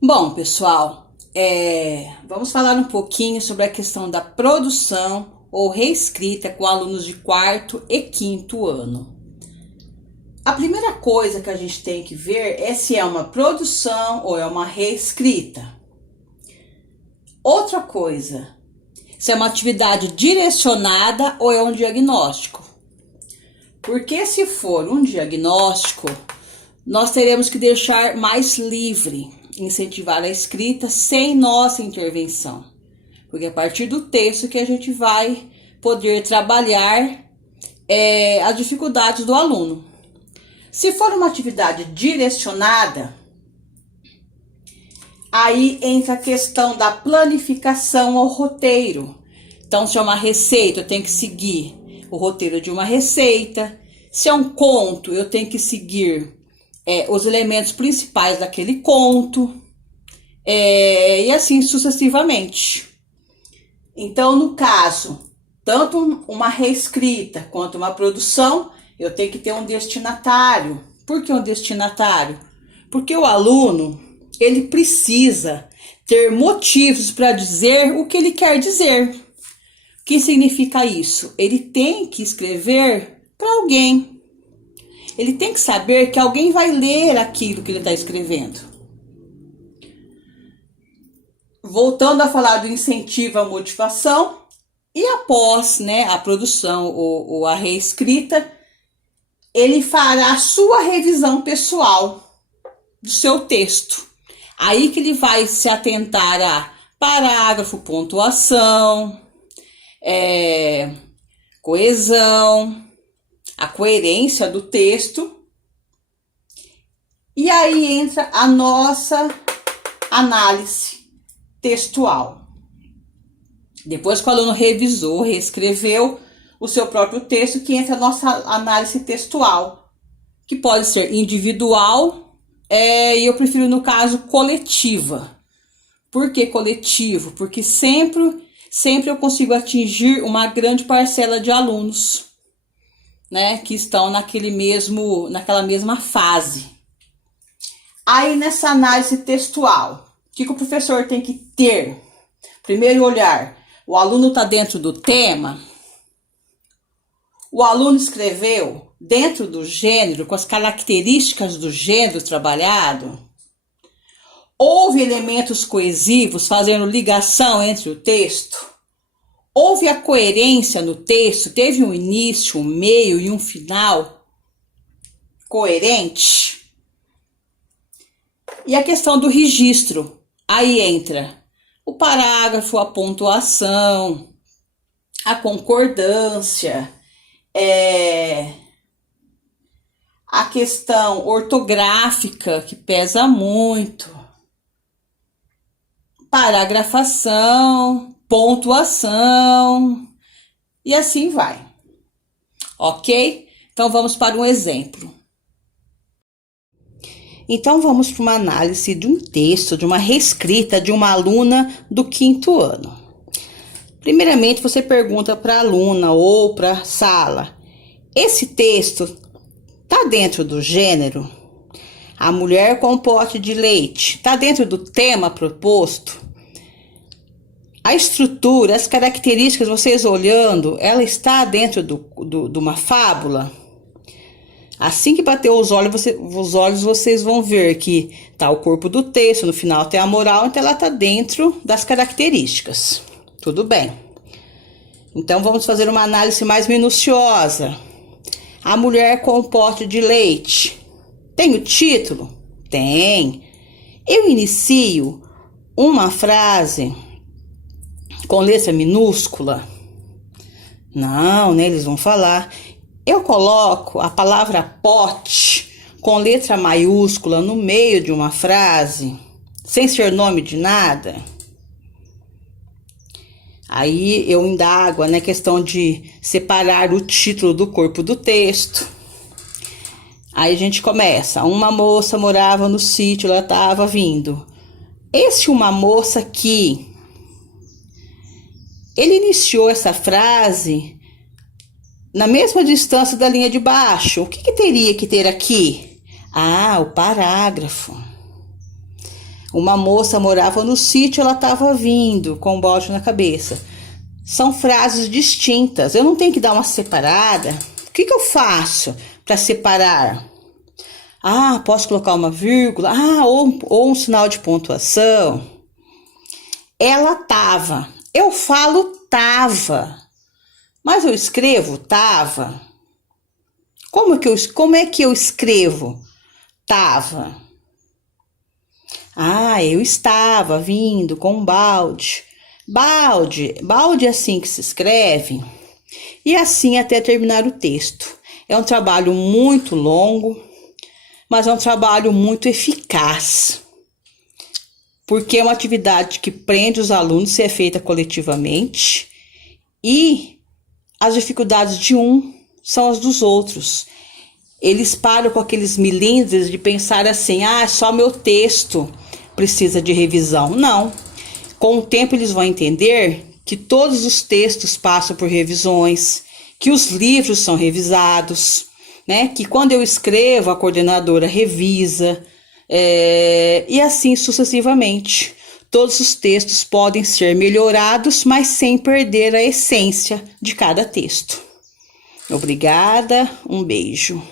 Bom, pessoal, vamos falar um pouquinho sobre a questão da produção ou reescrita com alunos de quarto e quinto ano. A primeira coisa que a gente tem que ver é se é uma produção ou é uma reescrita. Outra coisa, se é uma atividade direcionada ou é um diagnóstico. Porque se for um diagnóstico, nós teremos que deixar mais livre, incentivar a escrita sem nossa intervenção. Porque é a partir do texto que a gente vai poder trabalhar as dificuldades do aluno. Se for uma atividade direcionada, aí entra a questão da planificação ao roteiro. Então, se é uma receita, eu tenho que seguir o roteiro de uma receita. Se é um conto, eu tenho que seguir os elementos principais daquele conto. E assim sucessivamente. Então, no caso, tanto uma reescrita quanto uma produção, eu tenho que ter um destinatário. Por que um destinatário? Porque o aluno, ele precisa ter motivos para dizer o que ele quer dizer. O que significa isso? Ele tem que escrever para alguém. Ele tem que saber que alguém vai ler aquilo que ele está escrevendo. Voltando a falar do incentivo à motivação, e após a produção ou a reescrita, ele fará a sua revisão pessoal do seu texto. Aí que ele vai se atentar a parágrafo, pontuação, coesão, a coerência do texto. E aí entra a nossa análise textual. Depois que o aluno revisou, reescreveu o seu próprio texto, que entra a nossa análise textual, que pode ser individual, e eu prefiro no caso coletiva. Por que coletivo? Porque sempre eu consigo atingir uma grande parcela de alunos, que estão naquela mesma fase. Aí nessa análise textual, o que o professor tem que ter? Primeiro olhar, o aluno está dentro do tema? O aluno escreveu dentro do gênero, com as características do gênero trabalhado? Houve elementos coesivos fazendo ligação entre o texto? Houve a coerência no texto? Teve um início, um meio e um final coerente? E a questão do registro? Aí entra o parágrafo, a pontuação, a concordância, a questão ortográfica, que pesa muito, paragrafação, pontuação, e assim vai. Ok? Então vamos para um exemplo. Então vamos para uma análise de um texto, de uma reescrita de uma aluna do quinto ano. Primeiramente, você pergunta para a aluna ou para a sala: esse texto está dentro do gênero? A mulher com um pote de leite está dentro do tema proposto? A estrutura, as características, vocês olhando, ela está dentro de uma fábula? Assim que bater os olhos, vocês vão ver que está o corpo do texto, no final tem a moral, então ela está dentro das características. Tudo bem. Então vamos fazer uma análise mais minuciosa. A mulher com o pote de leite. Tem o título? Tem. Eu inicio uma frase com letra minúscula? Não, eles vão falar. Eu coloco a palavra pote com letra maiúscula no meio de uma frase, sem ser nome de nada? Aí eu indago, questão de separar o título do corpo do texto. Aí a gente começa. Uma moça morava no sítio, ela estava vindo. Esse uma moça aqui, ele iniciou essa frase na mesma distância da linha de baixo. O que teria que ter aqui? Ah, o parágrafo. Uma moça morava no sítio, ela estava vindo com um balde na cabeça. São frases distintas. Eu não tenho que dar uma separada. O que eu faço para separar? Ah, posso colocar uma vírgula? Ah, ou um sinal de pontuação. Ela tava. Eu falo tava. Mas eu escrevo tava. Como é que eu escrevo tava? Ah, eu estava vindo com um balde. Balde é assim que se escreve. E assim até terminar o texto. É um trabalho muito longo, mas é um trabalho muito eficaz. Porque é uma atividade que prende os alunos a ser feita coletivamente e as dificuldades de um são as dos outros. Eles param com aqueles milímetros de pensar assim, só meu texto precisa de revisão. Não. Com o tempo eles vão entender que todos os textos passam por revisões, que os livros são revisados, né? Que quando eu escrevo a coordenadora revisa, e assim sucessivamente. Todos os textos podem ser melhorados, mas sem perder a essência de cada texto. Obrigada, um beijo.